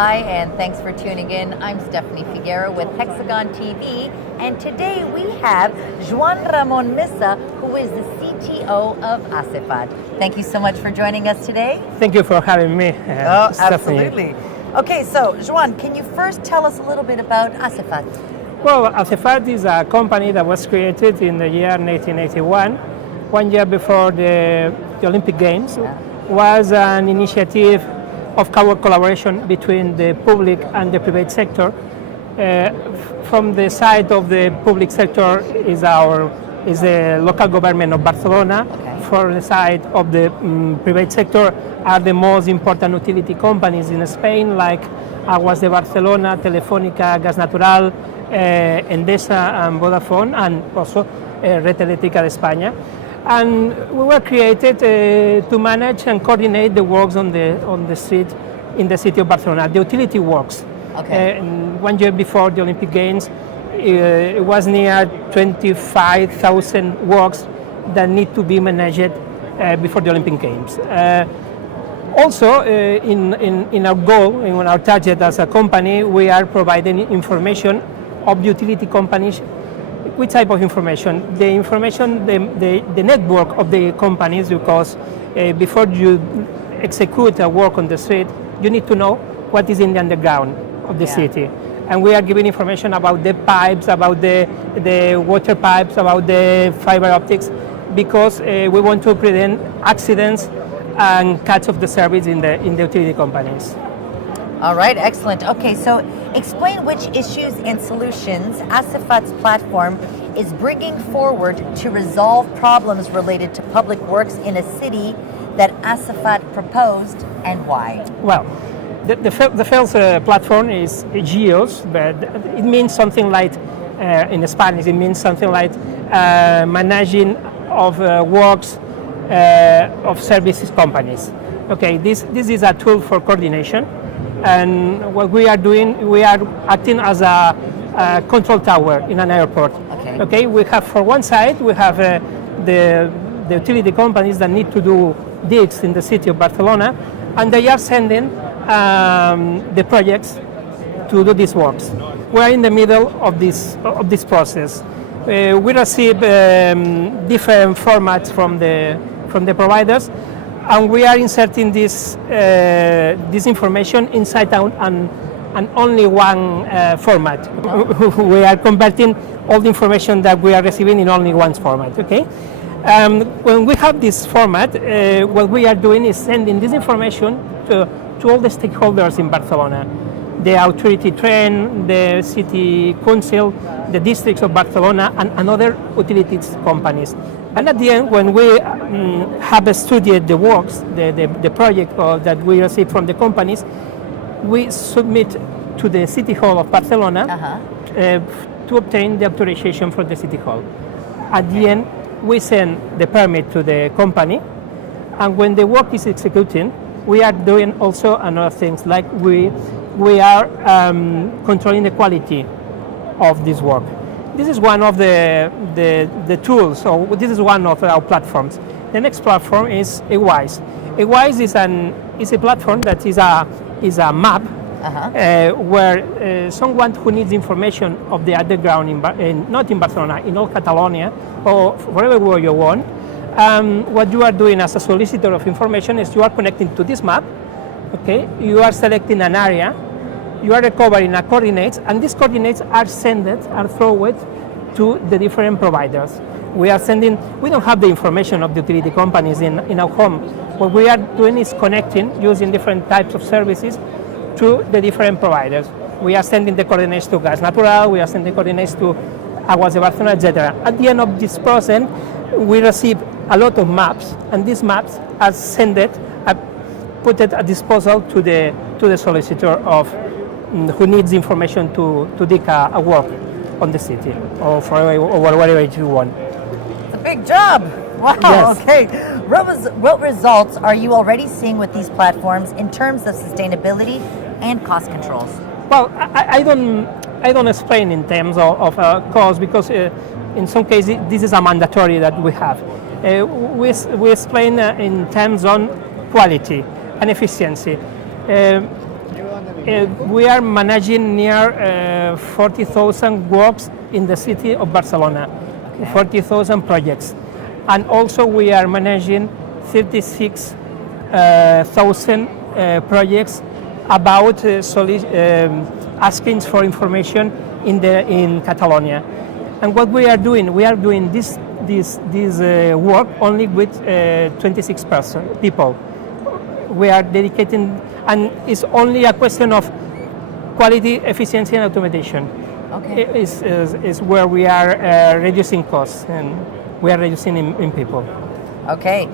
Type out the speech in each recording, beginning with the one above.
Hi, and thanks for tuning in. I'm Stephanie Figueroa with Hexagon TV, and today we have Joan Ramon Missa, who is the CTO of Acefat. Thank you so much for joining us today. Thank you for having me, Stephanie. Absolutely. Okay, so Joan, can you first tell us a little bit about Acefat? Well, Acefat is a company that was created in the year 1981, 1 year before the Olympic Games. Was an initiative of collaboration between the public and the private sector. From the side of the public sector is the local government of Barcelona. Okay. For the side of the private sector are the most important utility companies in Spain, like Aguas de Barcelona, Telefónica, Gas Natural, Endesa and Vodafone, and also Red Eléctrica de España. And we were created to manage and coordinate the works on the street in the city of Barcelona, the utility works. Okay. 1 year before the Olympic Games, it was near 25,000 works that need to be managed before the Olympic Games. Also, in our goal, in our target as a company, we are providing information of the utility companies. Which type of information? The information, the network of the companies, because before you execute a work on the street, you need to know what is in the underground of the city. And we are giving information about the pipes, about the water pipes, about the fiber optics, because we want to prevent accidents and cuts of the service in the utility companies. All right, excellent. Okay, so explain which issues and solutions Acefat's platform is bringing forward to resolve problems related to public works in a city that Acefat proposed, and why? Well, the first platform is GEOS, but it means something like, in Spanish, it means something like managing of works of services companies. Okay, this is a tool for coordination. And what we are doing, we are acting as a control tower in an airport. Okay. We have, for one side, we have the utility companies that need to do digs in the city of Barcelona, and they are sending the projects to do these works. We are in the middle of this process. We receive different formats from the providers, and we are inserting this information inside out and only one format. We are converting all the information that we are receiving in only one format. Okay. When we have this format, what we are doing is sending this information to all the stakeholders in Barcelona, the authority train, the city council, the districts of Barcelona, and other utilities companies. And at the end, when we have studied the works, the project that we receive from the companies, we submit to the City Hall of Barcelona to obtain the authorization from the City Hall. At the end, we send the permit to the company, and when the work is executing, we are doing also another things, like we are controlling the quality of this work. This is one of the tools, so this is one of our platforms. The next platform is Awise. Awise is a platform that is a map where someone who needs information of the underground, not in Barcelona, in all Catalonia, or wherever where you want, what you are doing as a solicitor of information is you are connecting to this map. Okay, you are selecting an area, you are recovering a coordinates, and these coordinates are thrown to the different providers. We don't have the information of the utility companies in our home. What we are doing is connecting using different types of services to the different providers. We are sending the coordinates to Gas Natural, we are sending coordinates to Aguas de Barcelona, etc. At the end of this process, we receive a lot of maps, and these maps are put at disposal to the solicitor who needs information to dig a work on the city or wherever you want. It's a big job. Wow. Yes. Okay. What results are you already seeing with these platforms in terms of sustainability and cost controls? Well, I don't explain in terms of cost, because in some cases this is a mandatory that we have. We explain in terms on quality and efficiency. We are managing near 40,000 works in the city of Barcelona, 40,000 projects. And also we are managing 36,000 projects about asking for information in Catalonia. And what we are doing this work only with 26 people. We are dedicating, and it's only a question of quality, efficiency, and automation. Okay. Is where we are reducing costs, and we are reducing in people. Okay.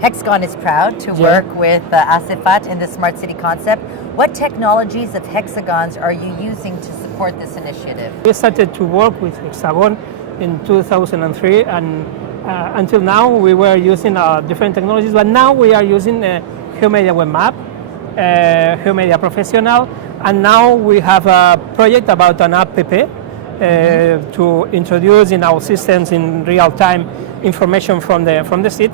Hexagon is proud to work with Acefat in the smart city concept. What technologies of Hexagon's are you using to support this initiative? We started to work with Hexagon in 2003, and until now we were using different technologies, but now we are using HxGN Web Map, HxGN Professional, and now we have a project about an app to introduce in our systems in real time information from the seat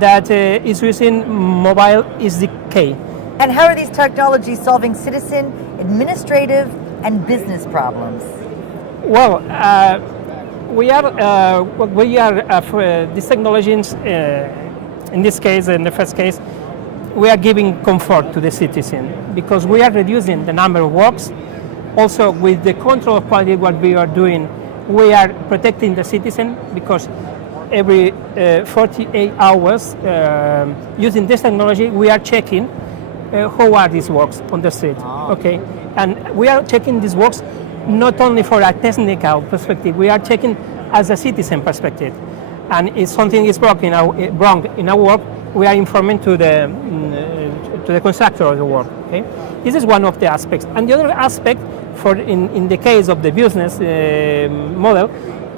that is using mobile SDK. And how are these technologies solving citizen, administrative, and business problems? Well, these technologies, in this case, in the first case, we are giving comfort to the citizen because we are reducing the number of works. Also, with the control of quality, what we are doing, we are protecting the citizen because every 48 hours, using this technology, we are checking how are these works on the street. Okay, and we are checking these works not only for a technical perspective, we are checking as a citizen perspective. And if something is wrong in our work, we are informing to the constructor of the work. Okay, this is one of the aspects. And the other aspect, in the case of the business model,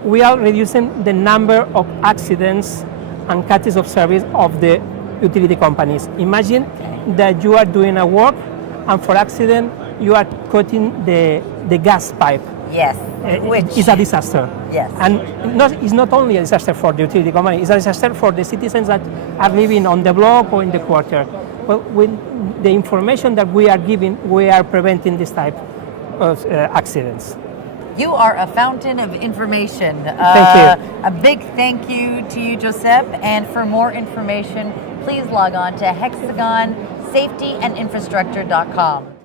we are reducing the number of accidents and cuts of service of the utility companies. Imagine that you are doing a work, and for accident you are cutting the gas pipe. Yes, which is a disaster. Yes, and it's not only a disaster for the utility company; it's a disaster for the citizens that are living on the block or in the quarter. Well, with the information that we are giving, we are preventing this type of accidents. You are a fountain of information. Thank you. A big thank you to you, Josep. And for more information, please log on to hexagonsafetyandinfrastructure.com.